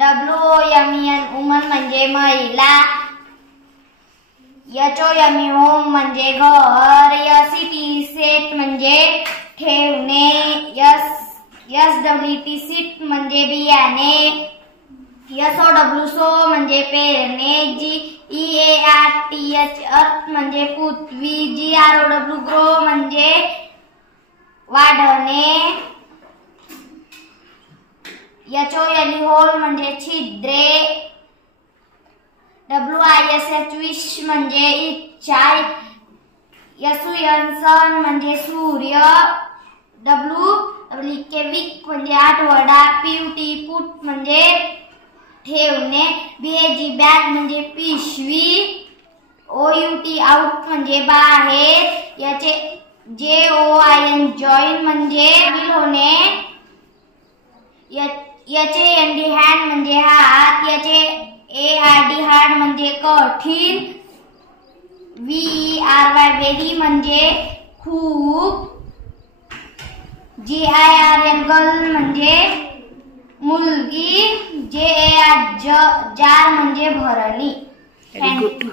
WOMEN woman म्हणजे महिला, HOME home म्हणजे घर, SET सेट म्हणजे ठेवणे, SWT सीट म्हणजे बियाणे, SOW सो म्हणजे पेरणे, GEARTH अर्थ म्हणजे पृथ्वी, GROW ग्रो म्हणजे वाढणे, HOLE होल म्हणजे छिद्रे, WISH विश म्हणजे इच्छा, SUN सन म्हणजे सूर्य, WWK वीक म्हणजे आठवडा, PUT पुट म्हणजे ठेवणे, BAG बॅग म्हणजे पिशवी, OUT आउट म्हणजे बाहेर, JOIN जॉईन म्हणजे होणे, HAND हँड म्हणजे हात, HARD हार्ड म्हणजे कठीण, VERY वेरी म्हणजे खूप, GIRL गर्ल म्हणजे मुलगी, JAR जार म्हणजे भरणी. थँक्यू.